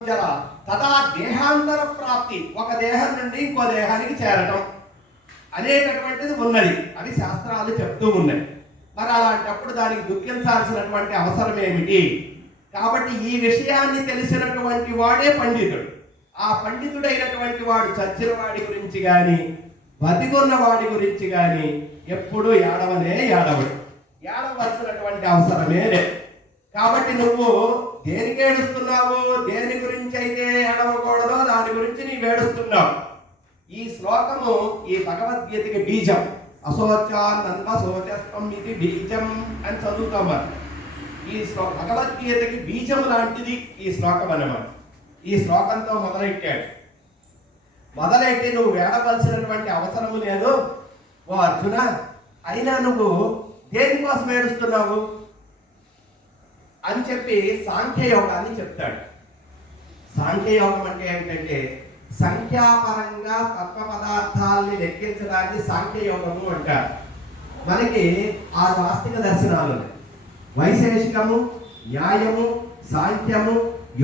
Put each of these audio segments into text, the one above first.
తదా దేహాంతర ప్రాప్తి, ఒక దేహం నుండి ఇంకో దేహానికి చేరటం అనేటటువంటిది ఉన్నది. అవి శాస్త్రాలు చెప్తూ ఉన్నాయి. మరి అలాంటప్పుడు దానికి దుఃఖించాల్సినటువంటి అవసరం ఏమిటి? కాబట్టి ఈ విషయాన్ని తెలిసినటువంటి వాడే పండితుడు. ఆ పండితుడైనటువంటి వాడు చచ్చిన వాడి గురించి కానీ బతికున్న వాడి గురించి కానీ ఎప్పుడూ ఏడవడు. ఏడవలసినటువంటి అవసరమే లేదు. కాబట్టి నువ్వు దేనికి ఏడుస్తున్నావు, దేని గురించి అయితే ఏడవకూడదో దాని గురించి నీవు ఏడుస్తున్నావు. ఈ శ్లోకము ఈ భగవద్గీతకి బీజం. అశోచానంద శోచస్తం ఇది బీజం అని చదువుతాం. ఈ భగవద్గీతకి బీజం లాంటిది ఈ శ్లోకం అన్నమాట. ఈ శ్లోకంతో మొదలెట్టి నువ్వు ఏడవలసినటువంటి అవసరము లేదు ఓ అర్జున. అయినా నువ్వు దేనికోసం ఏడుస్తున్నావు అని చెప్పి సాంఖ్యయోగాన్ని చెప్తాడు. సాంఖ్యయోగం అంటే ఏమిటంటే సంఖ్యాపరంగా తత్వ పదార్థాలని లెక్కించడాన్ని సాంఖ్యయోగము అంటారు. మనకి 6 ఆస్తిక దర్శనాలు: వైశేషికము, న్యాయము, సాంఖ్యము,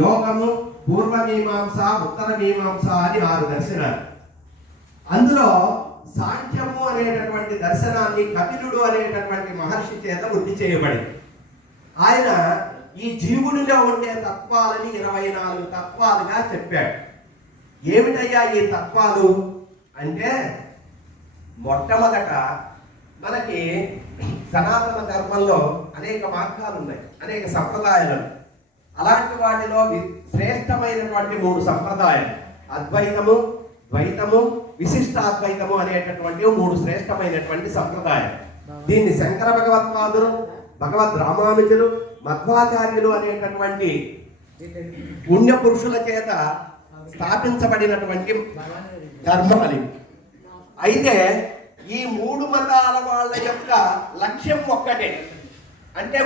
యోగము, పూర్వమీమాంస, ఉత్తర మీమాంస అని 6 దర్శనాలు. అందులో సాంఖ్యము అనేటటువంటి దర్శనాన్ని కపిలుడు అనేటటువంటి మహర్షి చేత వృద్ధి చేయబడింది. ఆయన ఈ జీవునిలో ఉండే తత్వాలని 24 తత్వాలుగా చెప్పాడు. ఏమిటయ్యా ఈ తత్వాలు అంటే, మొట్టమొదట మనకి సనాతన ధర్మంలో అనేక మార్గాలు ఉన్నాయి, అనేక సంప్రదాయాలు. అలాంటి వాటిలో శ్రేష్టమైనటువంటి 3 సంప్రదాయాలు: అద్వైతము, ద్వైతము, విశిష్టాద్వైతము అనేటటువంటి 3 శ్రేష్టమైనటువంటి సంప్రదాయాలు. దీన్ని శంకర భగవత్పాదులు, భగవద్ రామానుజులు, మధ్వాచార్యులు అనేటటువంటి పుణ్య పురుషుల చేత స్థాపించబడినటువంటి ధర్మాలు. అయితే ఈ 3 మతాల వాళ్ళ యొక్క లక్ష్యం ఒక్కటే. అంటే